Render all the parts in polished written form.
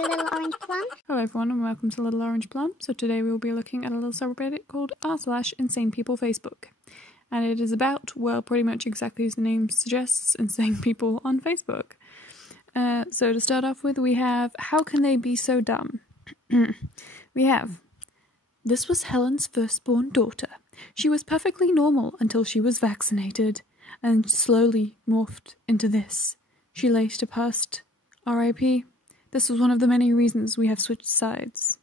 Little Orange Plum. Hello everyone and welcome to Little Orange Plum. So today we will be looking at a little subreddit called r/Insane People Facebook. And it is about, well, pretty much exactly as the name suggests, insane people on Facebook. So to start off with, we have, how can they be so dumb? We have, this was Helen's firstborn daughter. She was perfectly normal until she was vaccinated, and slowly morphed into this. She laced past R.I.P. This was one of the many reasons we have switched sides.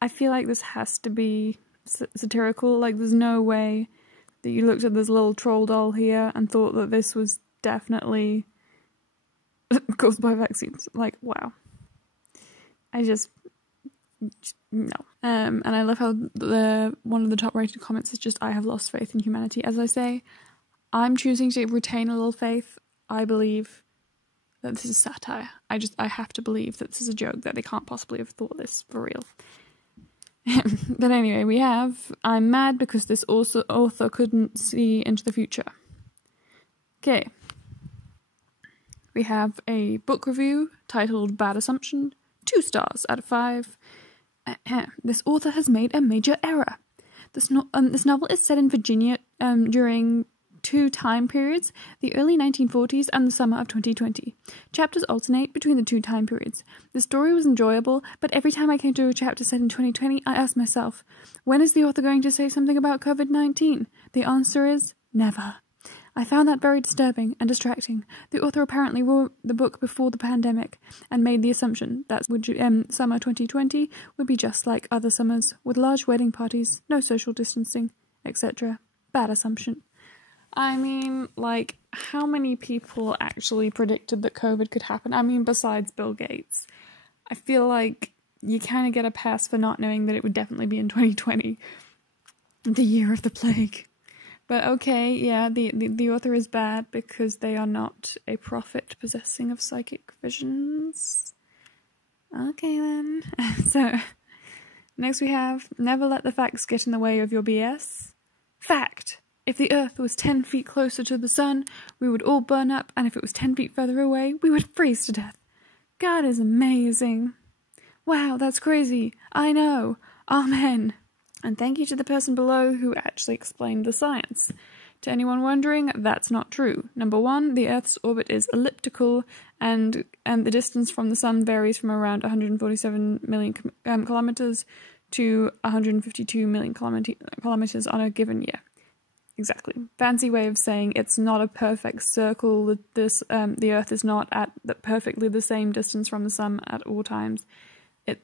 I feel like this has to be satirical. Like, there's no way that you looked at this little troll doll here and thought that this was definitely caused by vaccines. Like, wow. No. And I love how one of the top rated comments is just, I have lost faith in humanity. As I say, I'm choosing to retain a little faith. I believe that this is satire. I have to believe that this is a joke, that they can't possibly have thought this for real. But anyway, we have, I'm mad because this author couldn't see into the future. Okay. We have a book review titled Bad Assumption, 2 stars out of 5. This author has made a major error. This novel is set in Virginia during 2 time periods, the early 1940s and the summer of 2020. Chapters alternate between the 2 time periods. The story was enjoyable, but every time I came to a chapter set in 2020, I asked myself, when is the author going to say something about COVID-19? The answer is never. I found that very disturbing and distracting. The author apparently wrote the book before the pandemic and made the assumption that summer 2020 would be just like other summers, with large wedding parties, no social distancing, etc. Bad assumption. I mean, like, how many people actually predicted that COVID could happen? I mean, besides Bill Gates. I feel like you kind of get a pass for not knowing that it would definitely be in 2020, the year of the plague. But okay, yeah, the author is bad because they are not a prophet possessing of psychic visions. Okay then. So, next we have, never let the facts get in the way of your BS. Fact! If the Earth was 10 feet closer to the sun, we would all burn up, and if it was 10 feet further away, we would freeze to death. God is amazing. Wow, that's crazy. I know. Amen. And thank you to the person below who actually explained the science. To anyone wondering, that's not true. Number 1, the Earth's orbit is elliptical, and the distance from the sun varies from around 147 million kilometers to 152 million kilometers on a given year. Exactly. Fancy way of saying it's not a perfect circle. The Earth is not at perfectly the same distance from the sun at all times. It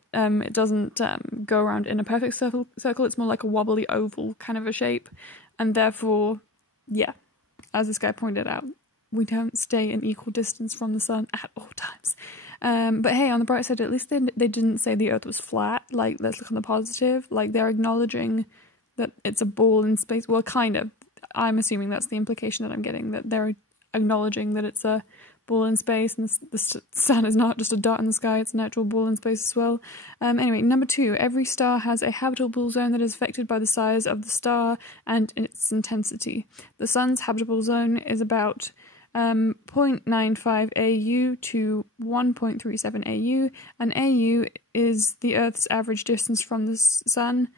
doesn't go around in a perfect circle. It's more like a wobbly oval kind of a shape, and therefore, yeah, as this guy pointed out, we don't stay an equal distance from the sun at all times. But hey, on the bright side, at least they didn't say the Earth was flat. Like, let's look on the positive. Like, they're acknowledging that it's a ball in space. Well, kind of. I'm assuming that's the implication that I'm getting, that they're acknowledging that it's a ball in space, and the sun is not just a dot in the sky, it's an actual ball in space as well. Anyway, number 2, every star has a habitable zone that is affected by the size of the star and its intensity. The sun's habitable zone is about 0.95 AU to 1.37 AU, and AU is the Earth's average distance from the sun,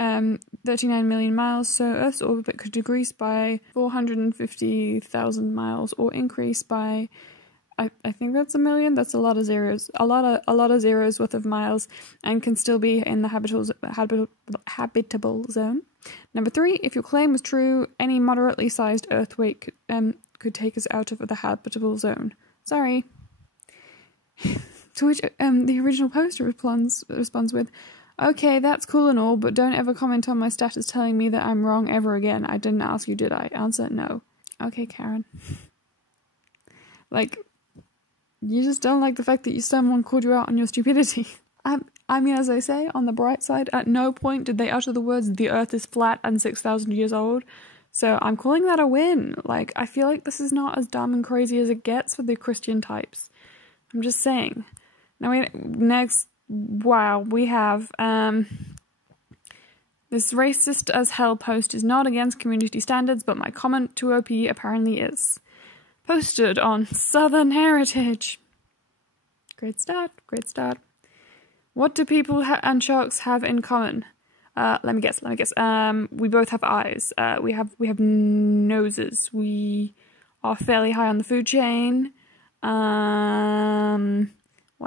39 million miles, so Earth's orbit could decrease by 450,000 miles or increase by, I think that's a million. That's a lot of zeros. A lot of zeros worth of miles, and can still be in the habitable zone. Number 3, if your claim was true, any moderately sized earthquake could take us out of the habitable zone. Sorry. To which the original poster responds with, okay, that's cool and all, but don't ever comment on my status telling me that I'm wrong ever again. I didn't ask you, did I? Answer, no. Okay, Karen. Like, you just don't like the fact that someone called you out on your stupidity. I mean, as I say, on the bright side, at no point did they utter the words, the Earth is flat and 6,000 years old. So I'm calling that a win. Like, I feel like this is not as dumb and crazy as it gets for the Christian types. I'm just saying. Now, next... Wow, we have, this racist as hell post is not against community standards, but my comment to OP apparently is. Posted on Southern Heritage. Great start. Great start. What do people and sharks have in common? Let me guess. We both have eyes. We have noses. We are fairly high on the food chain. What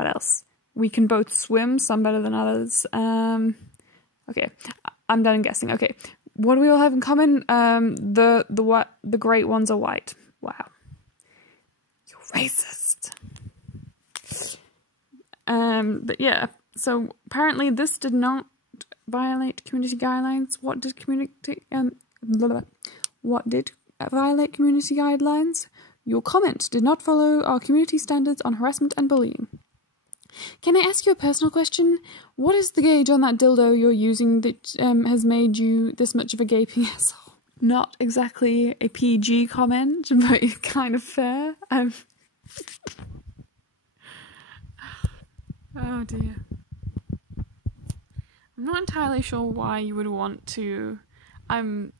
else? We can both swim, some better than others. Okay, I'm done guessing. Okay, what do we all have in common? The great ones are white. Wow, you're racist. But yeah. So apparently this did not violate community guidelines. What did violate community guidelines? Your comment did not follow our community standards on harassment and bullying. Can I ask you a personal question? What is the gauge on that dildo you're using that has made you this much of a gaping asshole? Not exactly a PG comment, but kind of fair. Oh dear. I'm not entirely sure why you would want to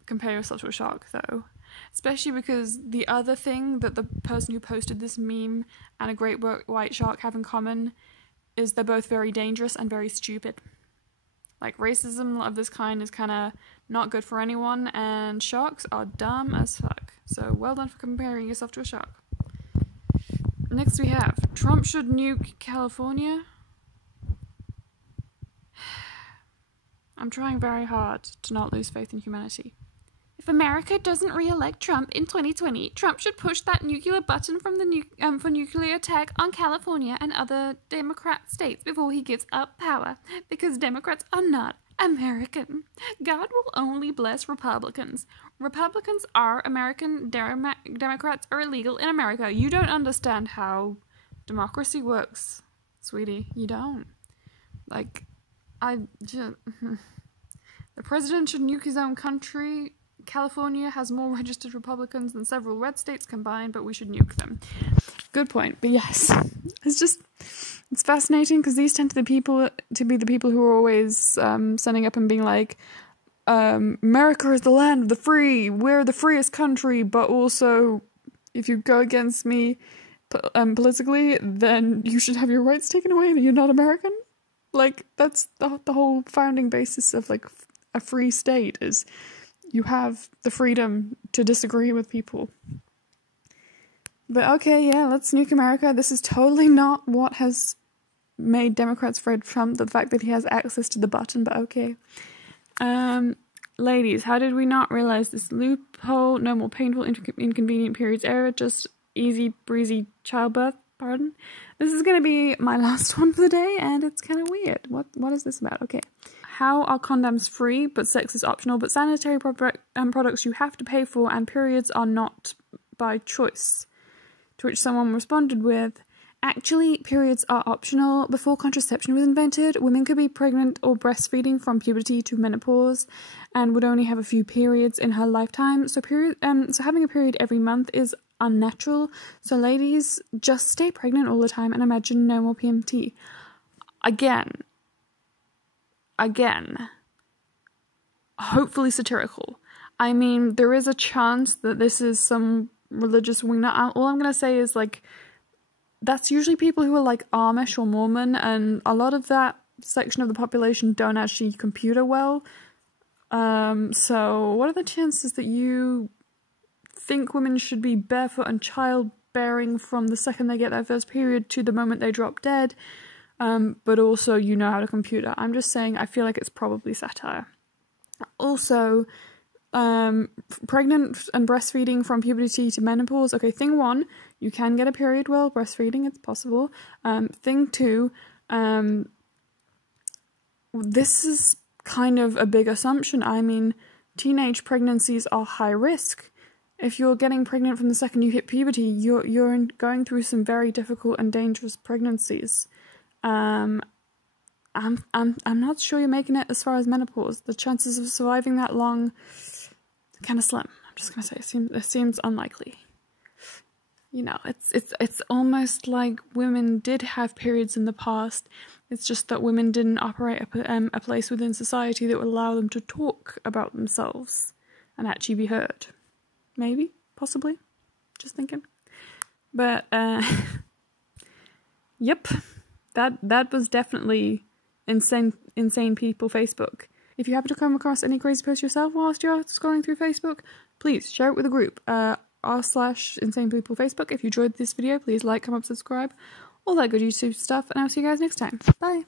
compare yourself to a shark, though. Especially because the other thing that the person who posted this meme and a great white shark have in common is they're both very dangerous and very stupid. Like, racism of this kind is kind of not good for anyone, and sharks are dumb as fuck. So well done for comparing yourself to a shark. Next we have, Trump should nuke California. I'm trying very hard to not lose faith in humanity. If America doesn't re-elect Trump in 2020, Trump should push that nuclear button from the for nuclear attack on California and other Democrat states before he gives up power, because Democrats are not American. God will only bless Republicans. Republicans are American. Democrats are illegal in America. You don't understand how democracy works, sweetie. You don't. Like, the president should nuke his own country. California has more registered Republicans than several red states combined, but we should nuke them. Good point, but yes. It's fascinating because these tend to be the people who are always standing up and being like, America is the land of the free, we're the freest country, but also, if you go against me politically, then you should have your rights taken away, that you're not American. Like, that's the whole founding basis of, like, a free state, is you have the freedom to disagree with people. But okay, yeah, let's nuke America. This is totally not what has made Democrats afraid of Trump, the fact that he has access to the button, but okay. Ladies, how did we not realize this loophole? No more painful, inconvenient periods era, just easy breezy childbirth. Pardon? This is going to be my last one for the day, and it's kind of weird. What is this about? Okay. How are condoms free, but sex is optional, but sanitary products you have to pay for, and periods are not by choice? To which someone responded with, actually, periods are optional. Before contraception was invented, women could be pregnant or breastfeeding from puberty to menopause, and would only have a few periods in her lifetime. So having a period every month is unnatural. So ladies, just stay pregnant all the time and imagine no more PMT. Again, hopefully satirical. I mean, there is a chance that this is some religious wingnut. All I'm gonna say is, like, that's usually people who are like Amish or Mormon, and a lot of that section of the population don't actually computer well. So what are the chances that you think women should be barefoot and childbearing from the second they get their first period to the moment they drop dead, but also you know how to computer? I'm just saying, I feel like it's probably satire. Also, pregnant and breastfeeding from puberty to menopause. Okay, thing one, you can get a period while breastfeeding, it's possible. Thing two, this is kind of a big assumption. I mean, teenage pregnancies are high risk. If you're getting pregnant from the second you hit puberty, you're going through some very difficult and dangerous pregnancies. I'm not sure you're making it as far as menopause. The chances of surviving that long are kind of slim. I'm just gonna say it seems unlikely. You know, it's almost like women did have periods in the past. It's just that women didn't operate a place within society that would allow them to talk about themselves and actually be heard. Maybe, possibly, just thinking. But, yep, that was definitely insane people Facebook. If you happen to come across any crazy posts yourself whilst you're scrolling through Facebook, please share it with a group. r/insane people Facebook. If you enjoyed this video, please like, comment, subscribe, all that good YouTube stuff, and I'll see you guys next time. Bye.